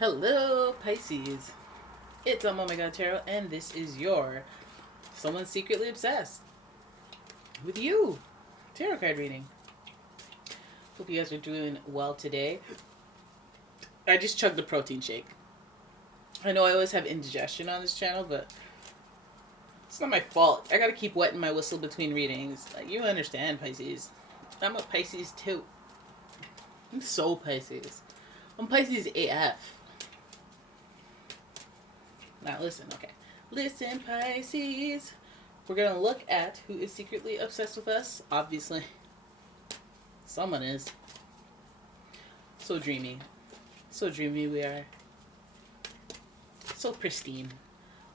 Hello, Pisces. It's OMG Tarot, and this is your Someone Secretly Obsessed with You tarot card reading. Hope you guys are doing well today. I just chugged a protein shake. I know I always have indigestion on this channel, but it's not my fault. I gotta keep wetting my whistle between readings. Like, you understand, Pisces. I'm a Pisces too. I'm so Pisces. I'm Pisces AF. Now listen, okay. Listen, Pisces. We're going to look at who is secretly obsessed with us. Obviously, someone is. So dreamy. So dreamy we are. So pristine.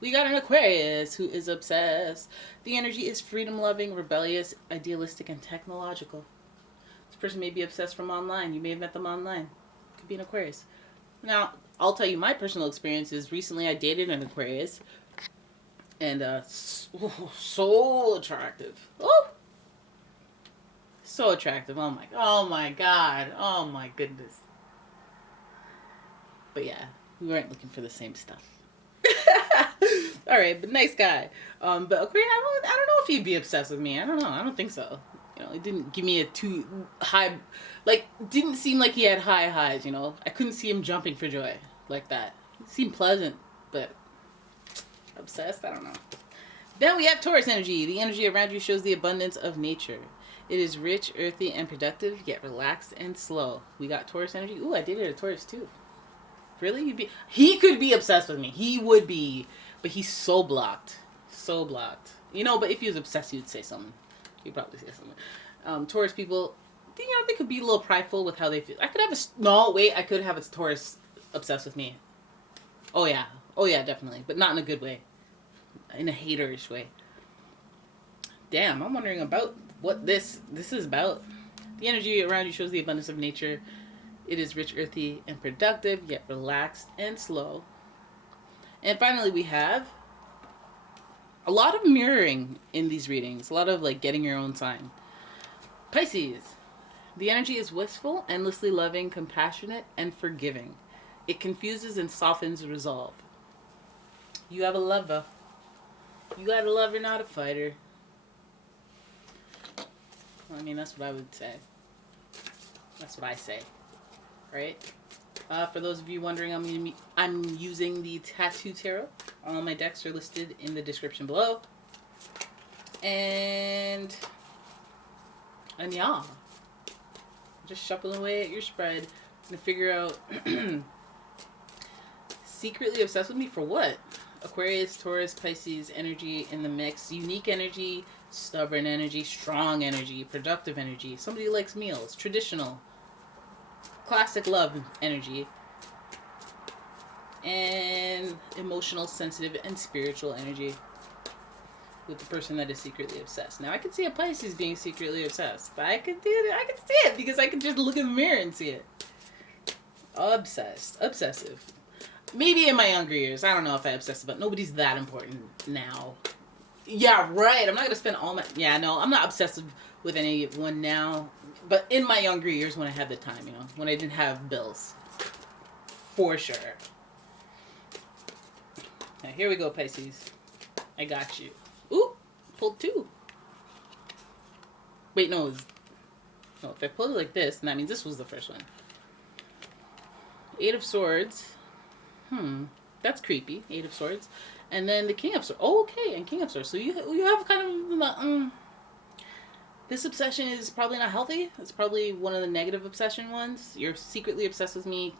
We got an Aquarius who is obsessed. The energy is freedom-loving, rebellious, idealistic, and technological. This person may be obsessed from online. You may have met them online. Could be an Aquarius. Now, I'll tell you my personal experiences. Recently, I dated an Aquarius. And, so attractive. Oh! So attractive. Oh my god. Oh my goodness. But yeah, we weren't looking for the same stuff. Alright, but nice guy. But Aquarius, I don't know if he'd be obsessed with me. I don't know. I don't think so. You know, it didn't give me a too high, like, didn't seem like he had high highs, you know. I couldn't see him jumping for joy like that. It seemed pleasant, but obsessed, I don't know. Then we have Taurus energy. The energy around you shows the abundance of nature. It is rich, earthy, and productive, yet relaxed and slow. We got Taurus energy. Ooh, I dated a Taurus too. Really? He could be obsessed with me. He would be, but he's so blocked. So blocked. You know, but if he was obsessed, he would say something. He'd probably say something. Taurus people, you know, they could be a little prideful with how they feel. I could have a Taurus obsessed with me. Oh yeah, definitely, but not in a good way. In a haterish way. Damn, I'm wondering about what this is about. The energy around you shows the abundance of nature. It is rich, earthy, and productive, yet relaxed and slow. And finally, we have a lot of mirroring in these readings. A lot of, like, getting your own sign. Pisces. The energy is wistful, endlessly loving, compassionate, and forgiving. It confuses and softens resolve. You have a lover. You got a lover, not a fighter. Well, I mean, that's what I would say. That's what I say. Right? For those of you wondering, I'm using the Tattoo Tarot. All my decks are listed in the description below. And yeah. Just shuffling away at your spread and figure out secretly obsessed with me for what? Aquarius, Taurus, Pisces energy in the mix. Unique energy, stubborn energy, strong energy, productive energy. Somebody who likes meals. Traditional. Classic love energy. And emotional, sensitive, and spiritual energy with the person that is secretly obsessed. Now, I could see a Pisces being secretly obsessed. But I could see it because I could just look in the mirror and see it. Obsessed. Obsessive. Maybe in my younger years. I don't know if I obsessed, but nobody's that important now. Yeah, right. I'm not going to spend all my... Yeah, no, I'm not obsessive with anyone now. But in my younger years when I had the time, you know, when I didn't have bills. For sure. Now, here we go, Pisces. I got you. Ooh, pulled two. Wait, no. If I pulled it like this, then that means this was the first one. Eight of Swords. That's creepy. Eight of Swords. And then the King of Swords. Oh, okay, and King of Swords. So you have kind of... this obsession is probably not healthy. It's probably one of the negative obsession ones. You're secretly obsessed with me.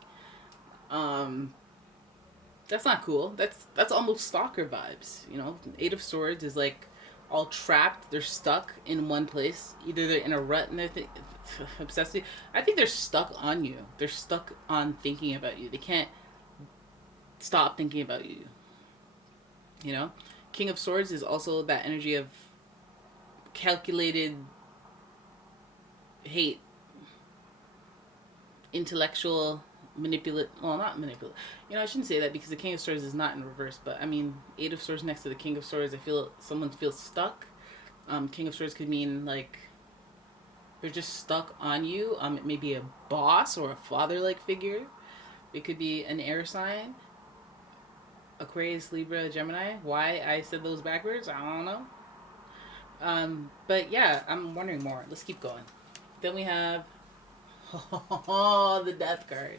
That's not cool. That's almost stalker vibes, you know? Eight of Swords is like all trapped. They're stuck in one place. Either they're in a rut and they're obsessed. I think they're stuck on you. They're stuck on thinking about you. They can't stop thinking about you. You know? King of Swords is also that energy of calculated hate, intellectual, not manipulate. You know, I shouldn't say that because the King of Swords is not in reverse, but I mean, Eight of Swords next to the King of Swords, I feel someone feels stuck. King of Swords could mean like they're just stuck on you. It may be a boss or a father-like figure. It could be an air sign, Aquarius, Libra, Gemini. Why I said those backwards, I don't know. But yeah, I'm wondering more. Let's keep going. Then we have the Death card,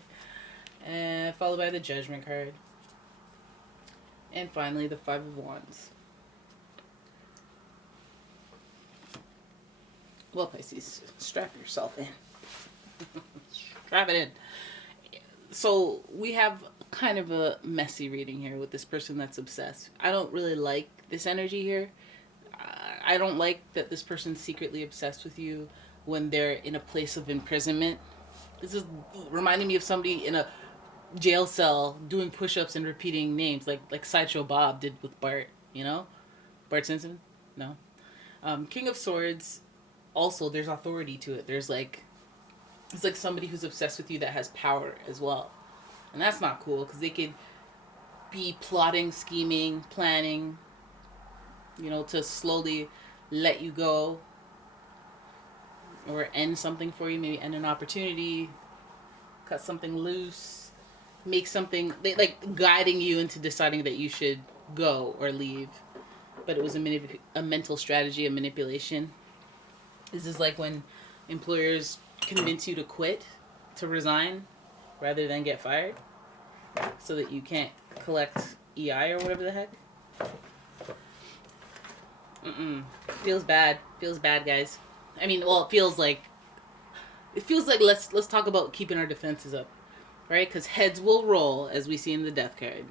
and followed by the Judgment card, and finally the Five of Wands. Well, Pisces, strap yourself in. Strap it in. So we have kind of a messy reading here with this person that's obsessed. I don't really like this energy here. I don't like that this person's secretly obsessed with you when they're in a place of imprisonment. This is reminding me of somebody in a jail cell doing push-ups and repeating names like Sideshow Bob did with Bart, you know? Bart Simpson? No. King of Swords, also there's authority to it. There's like, it's like somebody who's obsessed with you that has power as well. And that's not cool because they could be plotting, scheming, planning, you know, to slowly let you go or end something for you, maybe end an opportunity, cut something loose, make something, they like guiding you into deciding that you should go or leave. But it was a mental strategy, a manipulation. This is like when employers convince you to quit, to resign, rather than get fired, so that you can't collect EI or whatever the heck. Feels bad. Feels bad, guys. I mean, well, it feels like let's talk about keeping our defenses up, right? Because heads will roll, as we see in the Death card.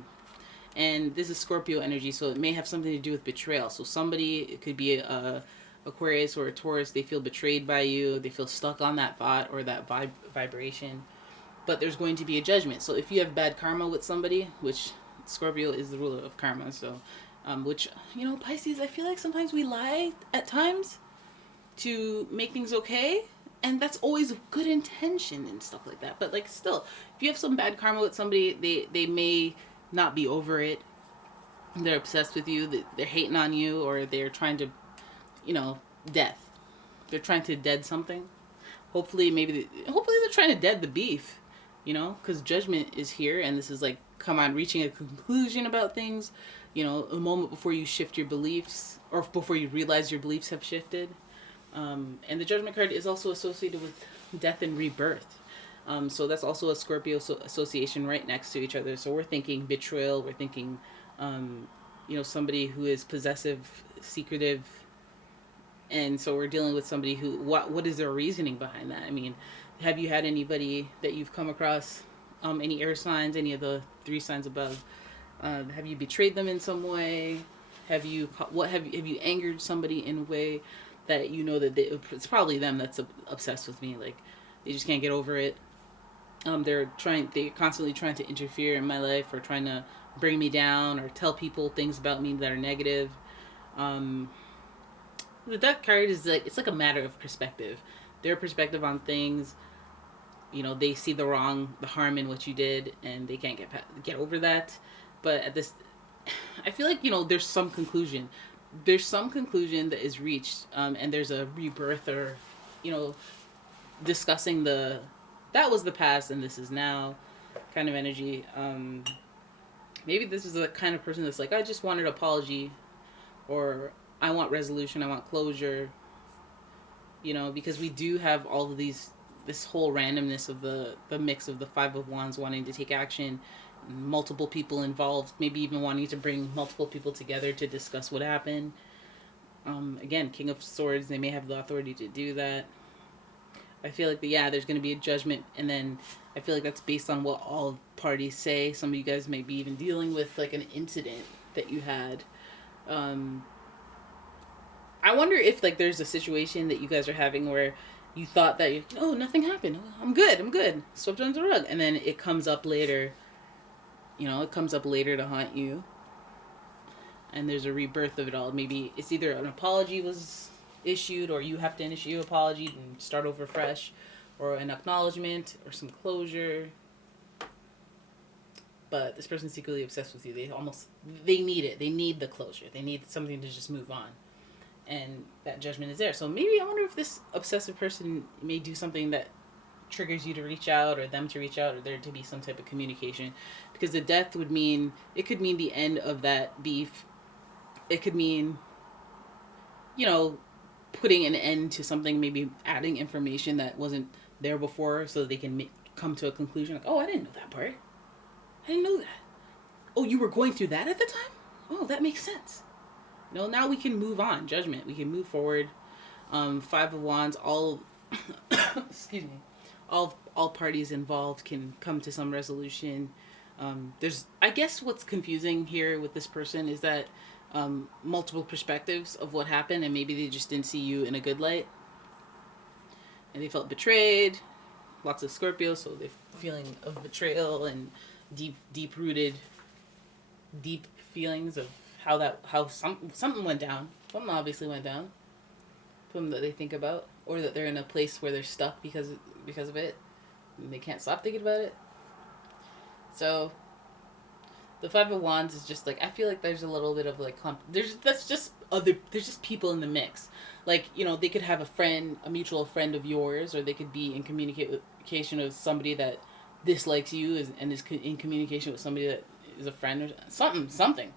And this is Scorpio energy, so it may have something to do with betrayal. So somebody, it could be a Aquarius or a Taurus, they feel betrayed by you, they feel stuck on that thought or that vibration. But there's going to be a judgment. So if you have bad karma with somebody, which Scorpio is the ruler of karma, so which, you know, Pisces, I feel like sometimes we lie at times to make things okay, and that's always good intention and stuff like that. But like, still, if you have some bad karma with somebody, they may not be over it. They're obsessed with you, they're hating on you, or they're trying to, you know, death. They're trying to dead something. Hopefully they're trying to dead the beef, you know, because judgment is here, and this is like, come on, reaching a conclusion about things, you know, a moment before you shift your beliefs, or before you realize your beliefs have shifted. And the Judgment card is also associated with death and rebirth. So that's also a Scorpio association right next to each other. So we're thinking betrayal, we're thinking, you know, somebody who is possessive, secretive, and so we're dealing with somebody who, what is their reasoning behind that? I mean, have you had anybody that you've come across, any air signs, any of the 3 signs above? Have you betrayed them in some way? Have you angered somebody in a way that you know that it's probably them that's obsessed with me? Like, they just can't get over it. They're constantly trying to interfere in my life, or trying to bring me down, or tell people things about me that are negative. The Death card is like, it's like a matter of perspective. Their perspective on things, you know, they see the harm in what you did, and they can't get over that. But at this, I feel like, you know, there's some conclusion that is reached, and there's a rebirth, or, you know, discussing that was the past and this is now kind of energy. Maybe this is the kind of person that's like, I just wanted an apology, or I want resolution, I want closure, you know, because we do have all of this whole randomness of the mix of the Five of Wands wanting to take action, multiple people involved, maybe even wanting to bring multiple people together to discuss what happened. Again, King of Swords, they may have the authority to do that. I feel like there's going to be a judgment, and then I feel like that's based on what all parties say. Some of you guys may be even dealing with like an incident that you had. I wonder if like there's a situation that you guys are having where you thought that, oh, nothing happened, I'm good, swept under the rug, and then it comes up later. You know, it comes up later to haunt you, and there's a rebirth of it all. Maybe it's either an apology was issued, or you have to initiate an apology and start over fresh, or an acknowledgement, or some closure. But this person's secretly obsessed with you. They need it. They need the closure. They need something to just move on. And that judgment is there. So maybe I wonder if this obsessive person may do something that triggers you to reach out, or them to reach out, or there to be some type of communication. Because the death would mean, it could mean the end of that beef. It could mean, you know, putting an end to something, maybe adding information that wasn't there before so they can come to a conclusion. Like, oh, I didn't know that part. I didn't know that. Oh, you were going through that at the time? Oh, that makes sense. No, now we can move on. Judgment. We can move forward. Five of Wands. All, excuse me. All parties involved can come to some resolution. There's, I guess, what's confusing here with this person is that multiple perspectives of what happened, and maybe they just didn't see you in a good light, and they felt betrayed. Lots of Scorpios, so they're feeling of betrayal and deep rooted, deep feelings of how something went down. Something obviously went down. Something that they think about, or that they're in a place where they're stuck because of it, and they can't stop thinking about it. So the Five of Wands is just like, I feel like there's a little bit of like there's just people in the mix. Like, you know, they could have a mutual friend of yours, or they could be in communication with somebody that dislikes you and is in communication with somebody that is a friend, or something.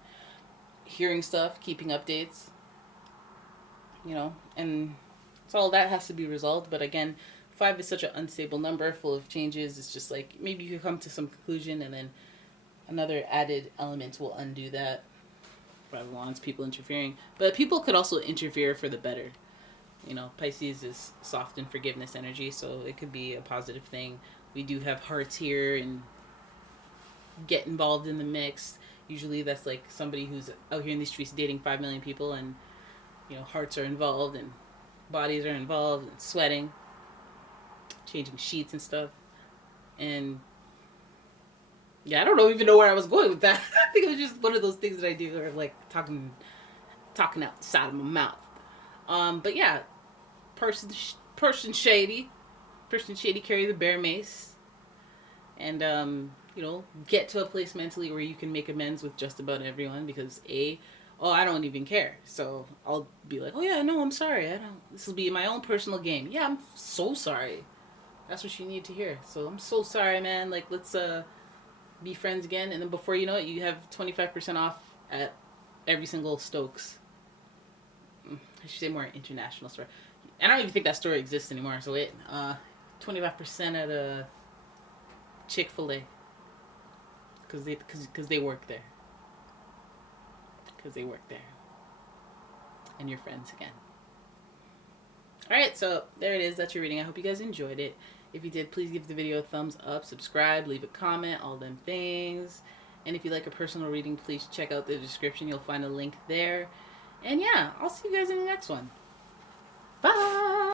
Hearing stuff, keeping updates, you know, and so all that has to be resolved. But again, 5 is such an unstable number, full of changes. It's just like, maybe you could come to some conclusion, and then another added element will undo that. 5 of Wands, people interfering. But people could also interfere for the better. You know, Pisces is soft and forgiveness energy, so it could be a positive thing. We do have hearts here, and get involved in the mix. Usually that's like somebody who's out here in these streets dating 5 million people, and, you know, hearts are involved, and bodies are involved, and sweating, changing sheets and stuff. And yeah, I don't even know where I was going with that. I think it was just one of those things that I do, or like talking outside of my mouth. But yeah, person shady carry the bear mace, and you know, get to a place mentally where you can make amends with just about everyone, because I don't even care. So I'll be like, oh yeah, no, I'm sorry. This will be my own personal game. Yeah, I'm so sorry. That's what you need to hear. So I'm so sorry, man. Like, let's be friends again. And then before you know it, you have 25% off at every single Stokes. I should say more international store. I don't even think that store exists anymore. So 25% at a Chick-fil-A. Because they work there. Because they work there. And you're friends again. Alright, so there it is. That's your reading. I hope you guys enjoyed it. If you did, please give the video a thumbs up, subscribe, leave a comment, all them things. And if you like a personal reading, please check out the description. You'll find a link there. And yeah, I'll see you guys in the next one. Bye!